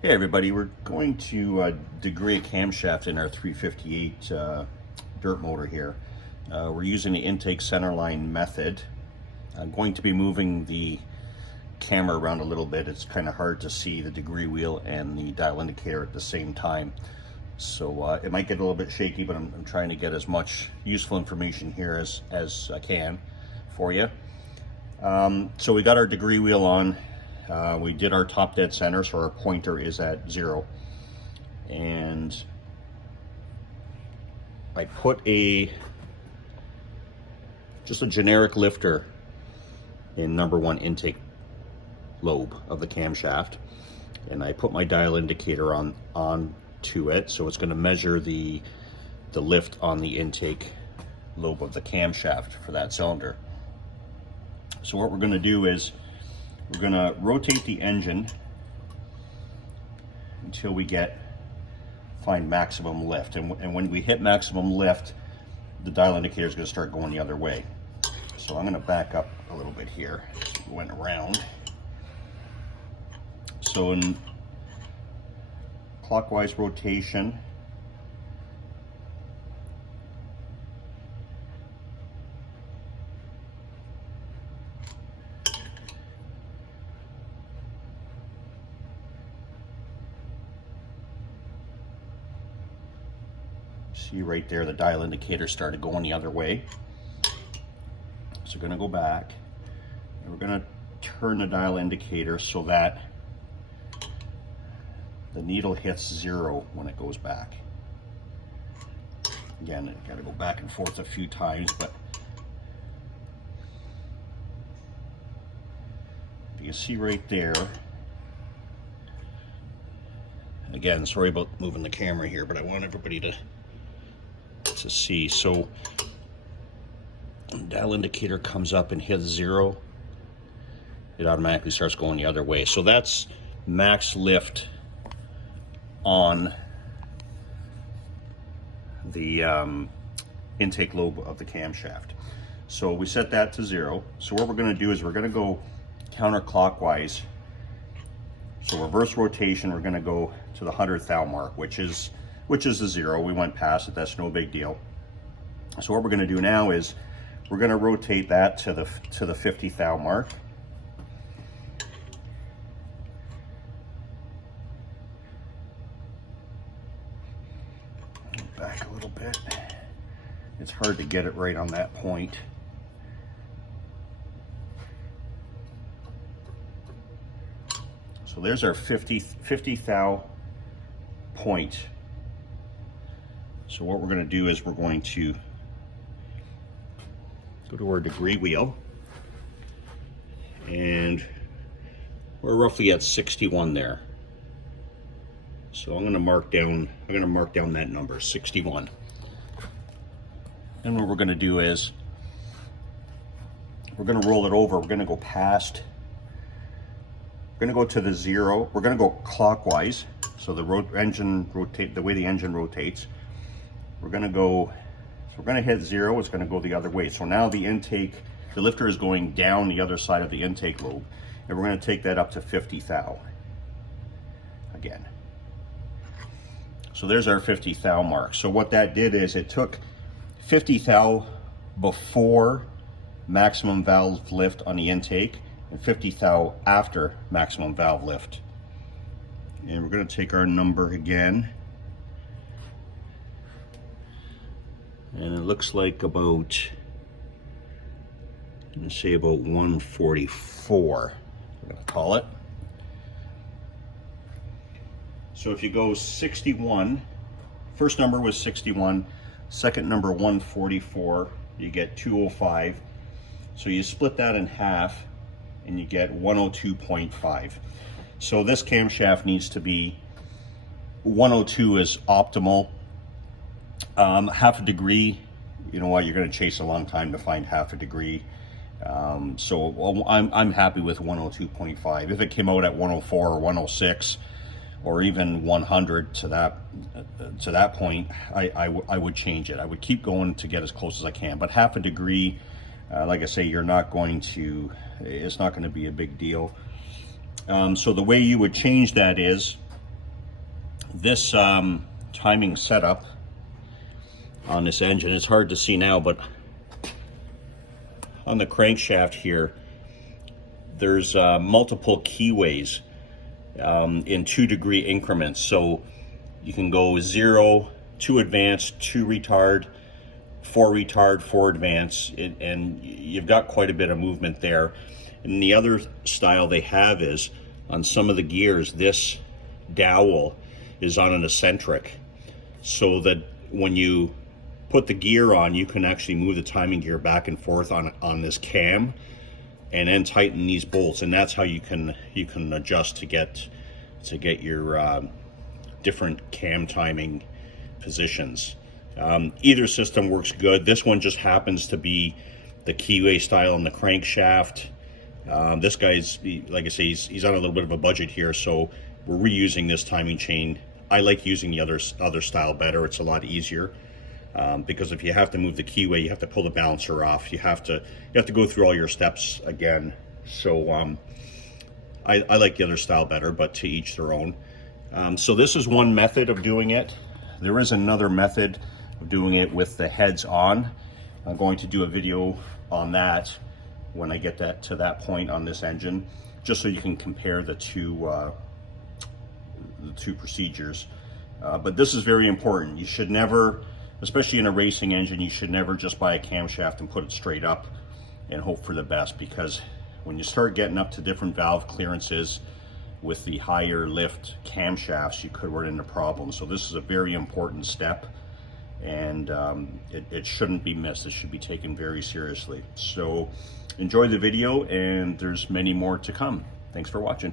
Hey everybody, we're going to degree a camshaft in our 358 dirt motor here. We're using the intake centerline method. I'm going to be moving the camera around a little bit. It's kind of hard to see the degree wheel and the dial indicator at the same time. So it might get a little bit shaky, but I'm trying to get as much useful information here as I can for you. So we got our degree wheel on. We did our top dead center, so our pointer is at 0. And I put just a generic lifter in number 1 intake lobe of the camshaft. And I put my dial indicator on to it, so it's going to measure the lift on the intake lobe of the camshaft for that cylinder. So what we're going to do is we're going to rotate the engine until we find maximum lift. And when we hit maximum lift, the dial indicator is going to start going the other way. So I'm going to back up a little bit here. We went around. So in clockwise rotation, see right there, the dial indicator started going the other way. So we're going to go back and we're going to turn the dial indicator so that the needle hits 0 when it goes back. Again, I've got to go back and forth a few times, but you can see right there. Again, sorry about moving the camera here, but I want everybody to see. So dial indicator comes up and hits 0, it automatically starts going the other way. So that's max lift on the intake lobe of the camshaft. So we set that to 0. So what we're going to do is we're going to go counterclockwise. So reverse rotation, we're going to go to the 100th thou mark, which is the 0. We went past it, that's no big deal. So what we're going to do now is we're going to rotate that to the 50th thou mark. Back a little bit. It's hard to get it right on that point. So there's our 50 thou point. So what we're going to do is we're going to go to our degree wheel, and we're roughly at 61 there. So I'm going to mark down that number, 61. And what we're going to do is we're going to roll it over. We're going to go past. We're going to go to the 0. We're going to go clockwise. So the engine rotate the way the engine rotates. We're going to go. So we're going to hit 0. It's going to go the other way. So now the lifter is going down the other side of the intake lobe, and we're going to take that up to 50 thou again. So there's our 50 thou mark. So what that did is it took 50 thou before maximum valve lift on the intake and 50 thou after maximum valve lift. And we're going to take our number again. And it looks like about, let's say about 144, we're going to call it. So if you go 61, first number was 61, second number 144, you get 205. So you split that in half and you get 102.5. So this camshaft needs to be 102 is optimal. Half a degree, you know what, you're going to chase a long time to find half a degree. So I'm happy with 102.5. If it came out at 104 or 106 or even 100 to that point, I would change it. I would keep going to get as close as I can. But half a degree, like I say, it's not going to be a big deal. So the way you would change that is This timing setup on this engine, it's hard to see now, but on the crankshaft here, there's multiple keyways in 2-degree increments. So you can go 0, 2 advance, 2 retard, 4 retard, 4 advance, and you've got quite a bit of movement there. And the other style they have is on some of the gears, this dowel is on an eccentric, so that when you put the gear on, you can actually move the timing gear back and forth on this cam, and then tighten these bolts, and that's how you can adjust to get your different cam timing positions. Either system works good. This one just happens to be the keyway style in the crankshaft. This guy's, like I say, he's on a little bit of a budget here, so we're reusing this timing chain. I like using the other style better. It's a lot easier. Because if you have to move the keyway, you have to pull the balancer off. You have to go through all your steps again. So I like the other style better, but to each their own. So this is one method of doing it. There is another method of doing it with the heads on. I'm going to do a video on that when I get to that point on this engine, just so you can compare the two procedures. But this is very important. You should never, especially in a racing engine, you should never just buy a camshaft and put it straight up and hope for the best, because when you start getting up to different valve clearances with the higher lift camshafts, you could run into problems. So this is a very important step, and it shouldn't be missed. It should be taken very seriously. So enjoy the video, and there's many more to come. Thanks for watching.